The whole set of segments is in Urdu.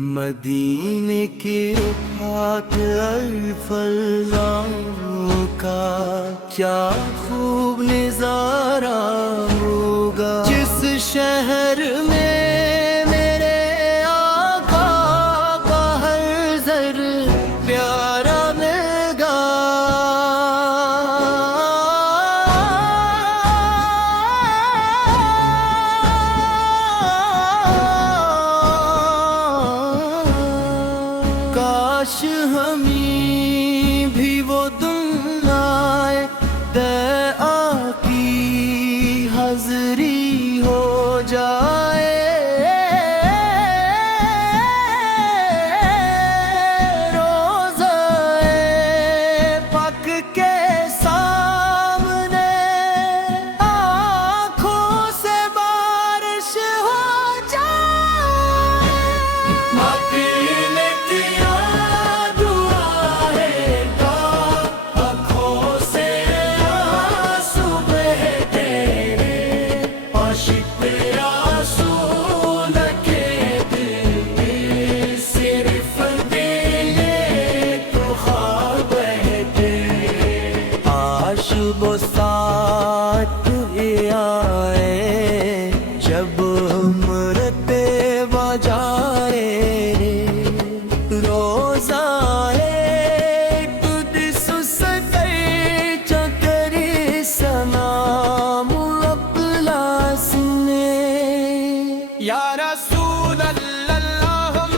مدینے کی رفعت الفلاں کا کیا خوب نظارہ ہوگا، جس شہر میں میرے آقا کا ہر زر پیارا مل گا۔ کاش ہمیں بھی وہ دن آئے، دعا کی حاضری ہو جائے، روضہ پاک کے سامنے آنکھوں سے بارش ہو جائے۔ وہ ساتھ آئے جب مرتے بجائے، روزائے قدس سکر چکری سلام ابلاس نے، یا رسول اللہ اللہم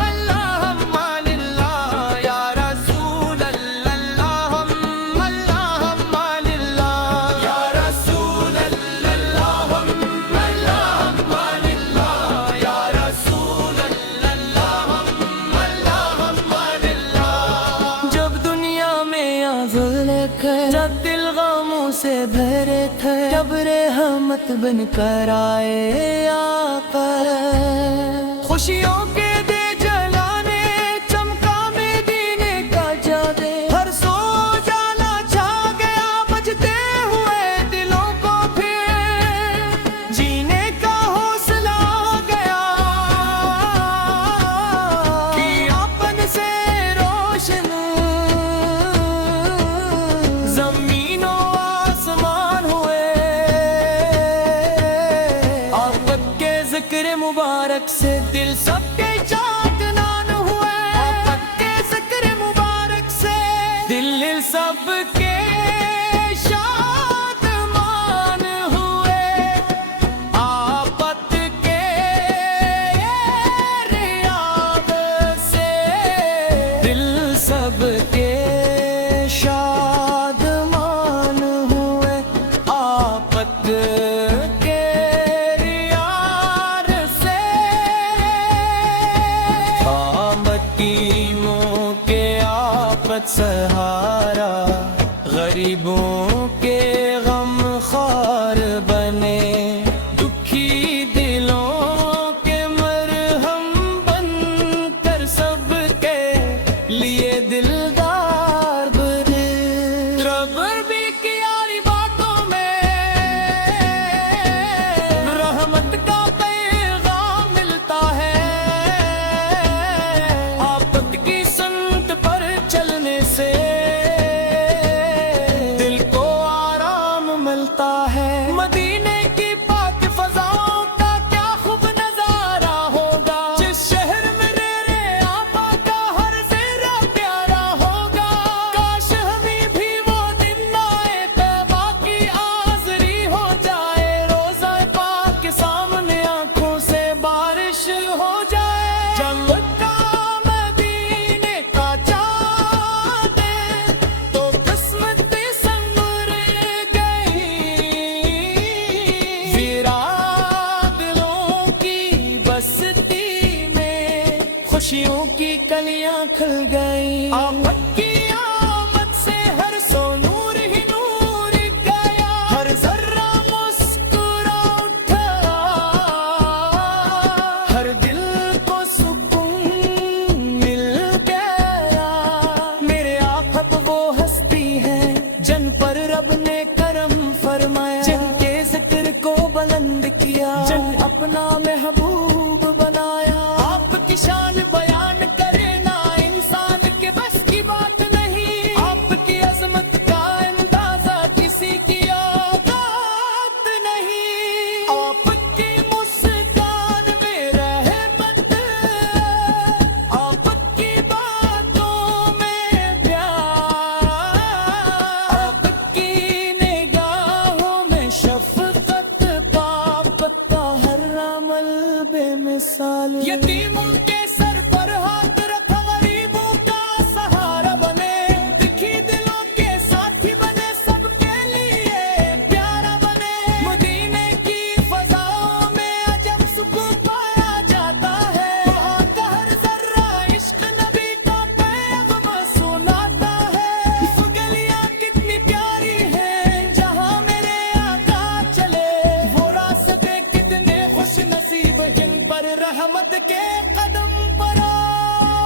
اللہم للہ، یا رسول اللہ اللہم اللہم للہ، یا رسول اللہ اللہم اللہم للہ، یا رسول اللہ اللہم اللہم للہ۔ جب دنیا میں آزل کر، جب دل غموں سے بھرے تھے، جب رحمت بن کر آئے آقا، خوشیوں کے دے جلانے چمکا مدینے کا جادے، ہر سو جالا چھا گیا بجتے ہوئے دلوں کو، پھر جینے کا حوصلہ آ گیا، کہ اپن سے روشن زمین و آسمان ہوئے، آفت کے ذکر مبارک سے دل سب کے چاندنان ہوئے، آفت کے ذکر مبارک سے دل سب کے شادمان ہوئے، آفت کے ریاض سے دل سب کے شادمان ہوئے، آفت کے ریاض سے یتیموں کے آفت سہارا، غریبوں کے غم خوار بنے، دکھی دلوں کے مرہم بن کر سب کے لیے دلدار بنے، ربر بھی کیاری باتوں میں رحمت کا پیغام ملتا ہے، آفت کی سمت پر چلنے سے دل کو آرام ملتا ہے، مدینے کی پاک فضاؤں کا کیا خوب نظارہ ہوگا، جس شہر میں میرے آقا کا ہر زیرہ پیارا ہوگا، کاش ہمیں بھی وہ دن آئے، طیبہ کی حاضری ہو جائے، روزہ پاک کے سامنے آنکھوں سے بارش ہو جائے، چمکا مدینے کا چاند تو قسمت سنور گئی، ویران دلوں کی بستی میں خوشیوں کی کلیاں کھل گئی، آفت کی آمد سے ہر سو نور ہی نور گیا، ہر ذرہ مسکرا اٹھا، ہر دل کو سکون مل گیا، میرے آقا وہ ہستی ہے جن پر رب نے کرم فرمایا، جن کے ذکر کو بلند کیا، جن اپنا محبوب بنایا، آپ کی شان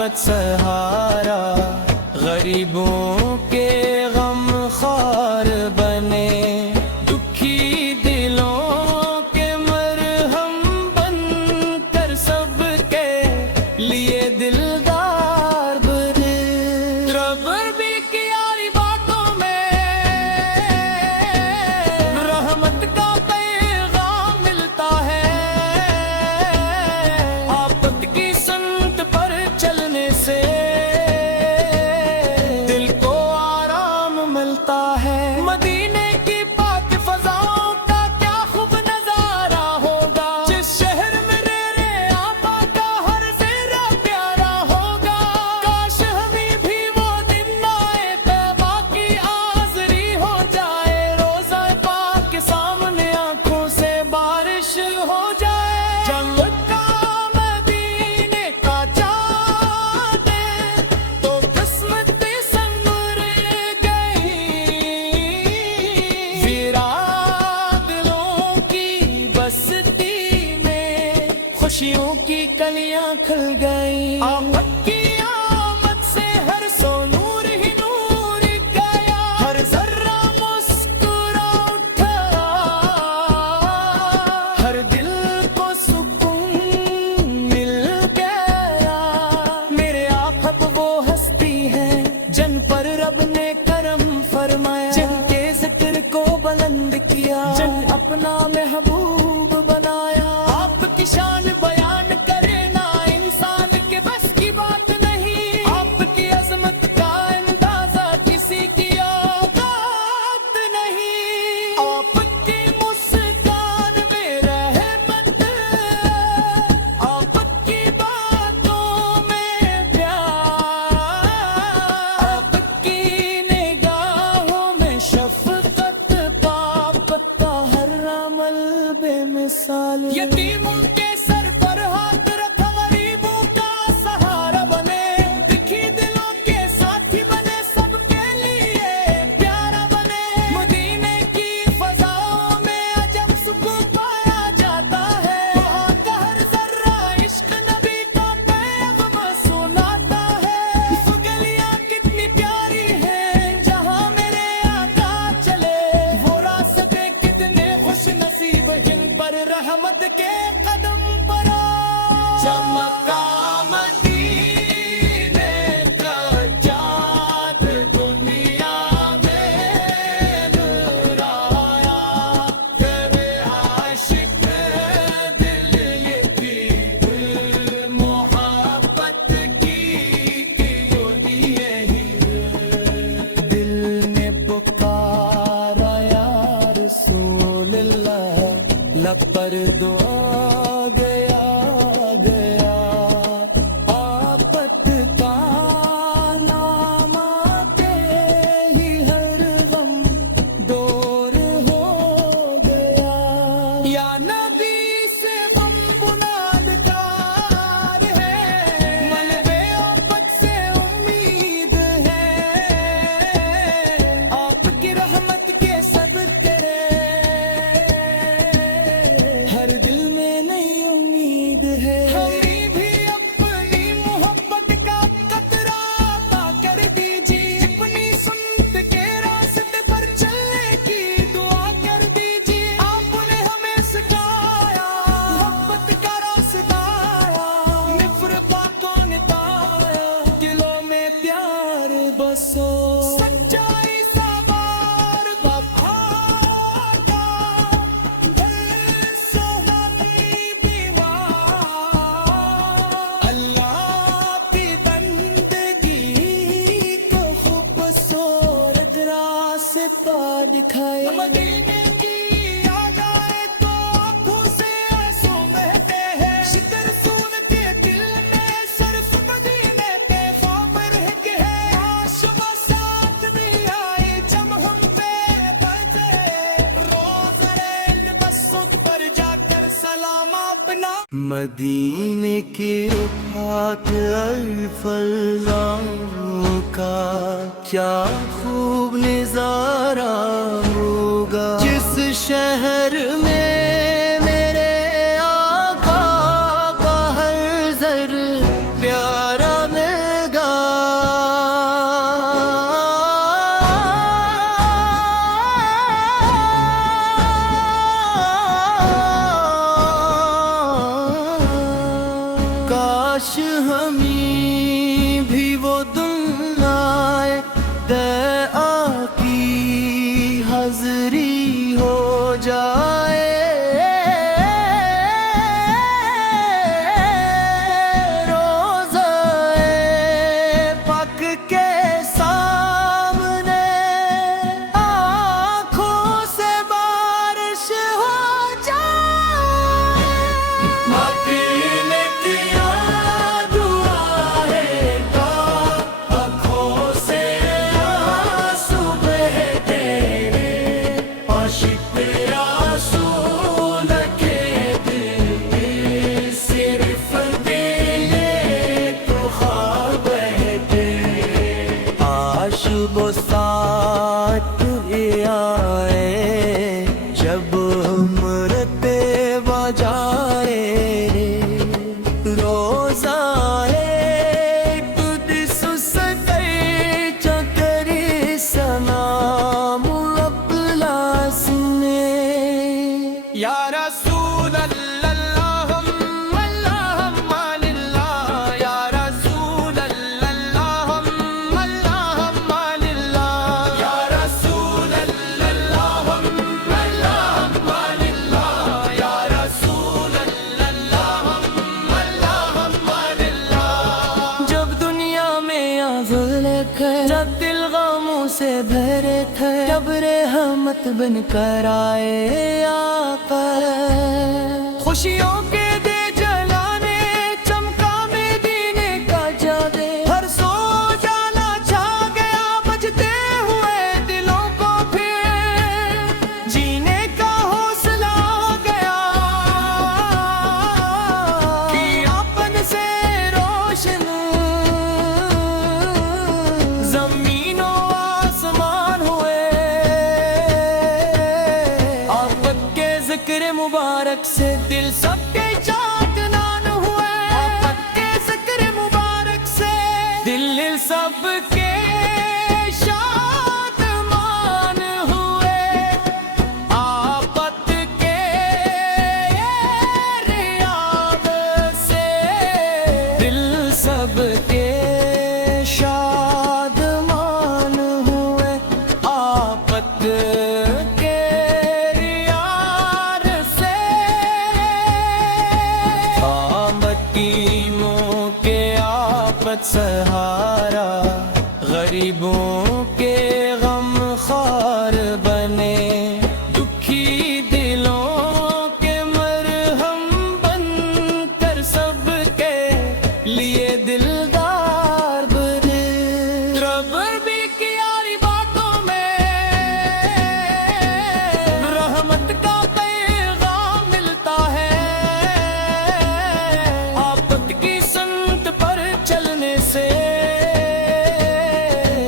آفت سہارا، غریبوں کے غم خوار بنے، دکھی دلوں کے مرہم بن کر سب کے لیے دلدار بنے۔ صبر بھی کیاری باتوں میں رحمت کا پیغام ملتا ہے، آفت کی سمت پر چلنے سے دل کو آرام ملتا ہے۔ مدینے کی پاک فضاؤں کا کیا خوب نظارہ ہوگا، جس شہر میں رے آقا کا ہر زیرہ پیارا ہوگا۔ کاش ہمیں بھی وہ دن آئے، طیبہ کی حاضری ہو جائے، روزہ پاک کے سامنے آنکھوں سے بارش ہو جائے۔ چمکا مدینے کا چاند تو قسمتیں سنور گئی، ویران دلوں کی بستی میں خوشیوں کی کلیاں کھل گئیں۔ آمد کی آمد سے ہر سو نور ہی نور گیا، ہر ذرہ مسکرا اٹھا، ہر دل کو سکون مل گیا۔ میرے آقا وہ ہستی ہیں جن پر رب نے کرم فرمایا، جن کے ذکر کو بلند کیا، جن اپنا محبوب بنایا۔ آپ کی شان بیان کرے نا انسان کے بس کی بات نہیں، آپ کی عظمت کا اندازہ کسی کی اوقات نہیں۔ آپ کی مسکان میں رحمت، آپ کی باتوں میں پیار، آپ کی نگاہوں میں شفقت، پاپ کا ہر عمل بے مثال۔ یتیموں کے سر پر ہاتھ رکھ، غریبوں کا سہارا بنے، دکھی دلوں کے ساتھی بنے، سب کے لیے پیارا بنے۔ مدینے کی فضاؤں میں عجب سکون پایا جاتا ہے، وہاں کا ہر ذرہ عشق نبی کا پیغام سناتا ہے۔ وہ گلیاں کتنی پیاری ہیں جہاں میرے آقا چلے، وہ راستے کتنے خوش نصیب جن پر رحمت کے قدم پڑا۔ چمکا مدینے کا چاند، دنیا میں نور آیا، کرے عاشق دل یہ پیر، محبت کی کیوں دیے ہی، دل نے پکارا یا رسول اللہ، لب پر دعا گیا گیا، آفت کا نام آتے ہی ہر غم دور ہو گیا۔ یا نبی سے غم بنیادگار ہے، من بے آفت سے امید ہے، آپ کی رحمت کے صدقے ہر دل میں نئی امید ہے۔ ہمیں بھی اپنی محبت کا قطرہ عطا کر دیجیے، اپنی سنت کے راستے پر چلنے کی دعا کر دیجیے۔ آپ نے ہمیں سکھایا محبت کا راستہ، نفرت کو نتایا، دلوں میں پیار بسو، سچائی سوار وفا کا دل سہانی دیوار، اللہ کی بندگی کو خوبصورت راستہ دکھائے۔ مدینے کی یاد آئے تو آنکھوں سے آنسو بہتے ہیں، شکر سون کے دل میں صرف مدینے کے خواب رہ گئے۔ کاش وہ ساتھ بھی آئے جب ہم پہ بجے، روز ریل بسوں پر جا کر سلام اپنا۔ مدینے کی رفعت الفضاؤں کا کیا خوب نظارہ ہوگا، جس شہر میں میرے آقا کا ہر زر پیارا میں کاش ہمیں بھی وہ دن آئے دعا کی حاضری ہو جائے روزہ پاک کے سامنے آنکھوں سے بارش ہو جائے ماتی نے کیا دعا ہے کا آنکھوں سے آنسو بہتے رے عاشق رسول کے دل صرف دل تو خواب بہتے آش وہ ساتھ ہی آئے جب مرتے بجائے روزہ قدس سکی چکری سلام ابلاس نے یا رسول اللہ اللہم للہ یا رسول اللہ اللہم للہ یا رسول اللہ اللہم للہ یا رسول اللہ اللہم للہ جب دنیا میں آزل تھے جب دل غموں سے بھرے تھے جب رحمت بن کر آئے آقا خوشیوں کے دے جلانے چمکا مدینے کا جادے ہر سو جالا چھا گیا بجتے ہوئے دلوں کو پھر جینے کا حوصلہ آ گیا اپن سے روشن زمین و آسمان ہوئے آفت کے ذکر مبارک سے دل سب کے چاکنان ہوئے آفت کے ذکر مبارک سے دل سب کے شادمان ہوئے آفت کے ریاض سے دل سب کے شادمان ہوئے آفت کے ریاض سے مکیموں کے آفت سہارا غریبوں کے غم خوار بنے دکھی دلوں کے مرہم بن کر سب کے لیے دلدار بنے ربر بھی کیاری باتوں میں رحمت کا پیغام ملتا ہے آفت کی سنت پر چلنے سے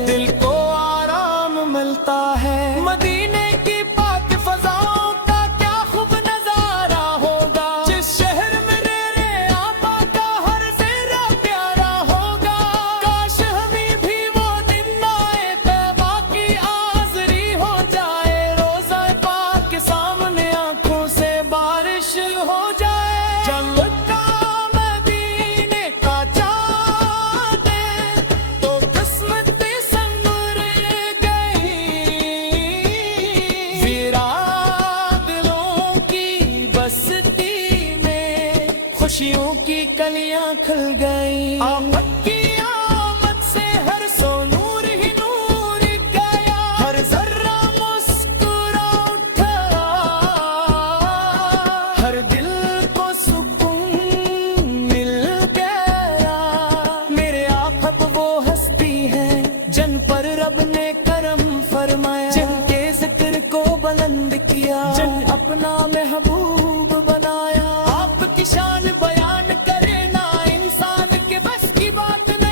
دل کو آرام ملتا ہے مدینے کی پاک فضاؤں کا کیا خوب نظارہ ہوگا جس شہر میں میرے آقا کا ہر زیرہ پیارا ہوگا کاش ہمیں بھی وہ دن آئے پیبا کی حاضری ہو جائے روزہ پاک کے سامنے آنکھوں سے بارش ہو جائے چمکا مدینے کا چاند تو قسمت سنور گئی ویران دلوں کی بستی میں خوشیوں کی کلیاں کھل گئی آفت کی آمد سے ہر سو نور ہی نور گیا ہر ذرہ مسکرا اٹھا ہر دل کو سکون مل گیا میرے آقا وہ ہستی ہے جن پر رب نے کرم فرمایا جن کے ذکر کو بلند کیا جن اپنا محبوب بنایا آپ کی شان بیان کرے نا انسان کے بس کی بات نہیں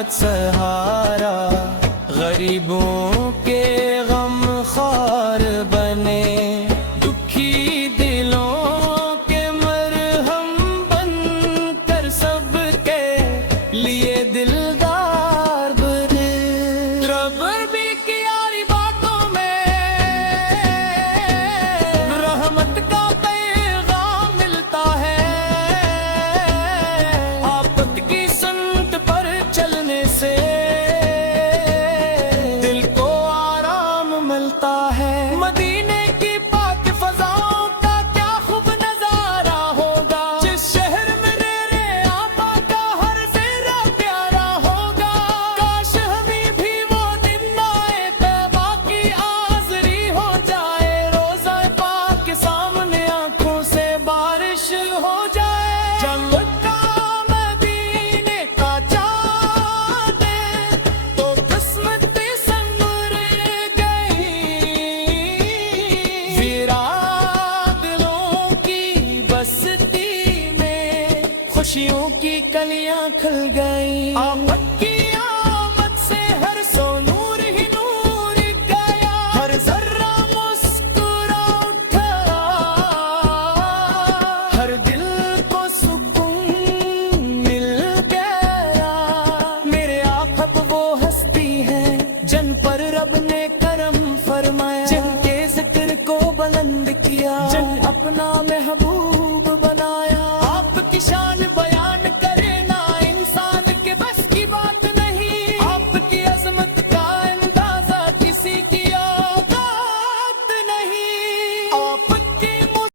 آفت سہارا، غریبوں کے غم خوار بنے، دکھی دلوں کے مرہم بن کر سب کے لیے دلدار بنے۔ ربر بھی کیاری باتوں میں رحمت کا پیغام ملتا ہے، آفت کی سمت پر چلنے سے دل کو آرام ملتا ہے۔ مدینے کی پاک فضاؤں کا کیا خوب نظارہ ہوگا، جس شہر میں رے آقا کا ہر زیرہ پیارا ہوگا۔ کاش ہمیں بھی وہ دن آئے، طیبہ کی حاضری ہو جائے، روزہ پاک کے سامنے آنکھوں سے بارش ہو جائے۔ چمکا مدینے کا چاند تو قسمت سنور گئی، ویران دلوں کی بستی میں خوشیوں کی کلیاں کھل گئی۔ آفت کی آمد سے ہر سو نور ہی نور گیا، ہر ذرہ مسکرا اٹھا، ہر دل کو سکون مل گیا۔ میرے آقا وہ ہستی ہے جن پر رب نے کرم فرمایا، جن کے ذکر کو بلند کیا، جن اپنا محبوب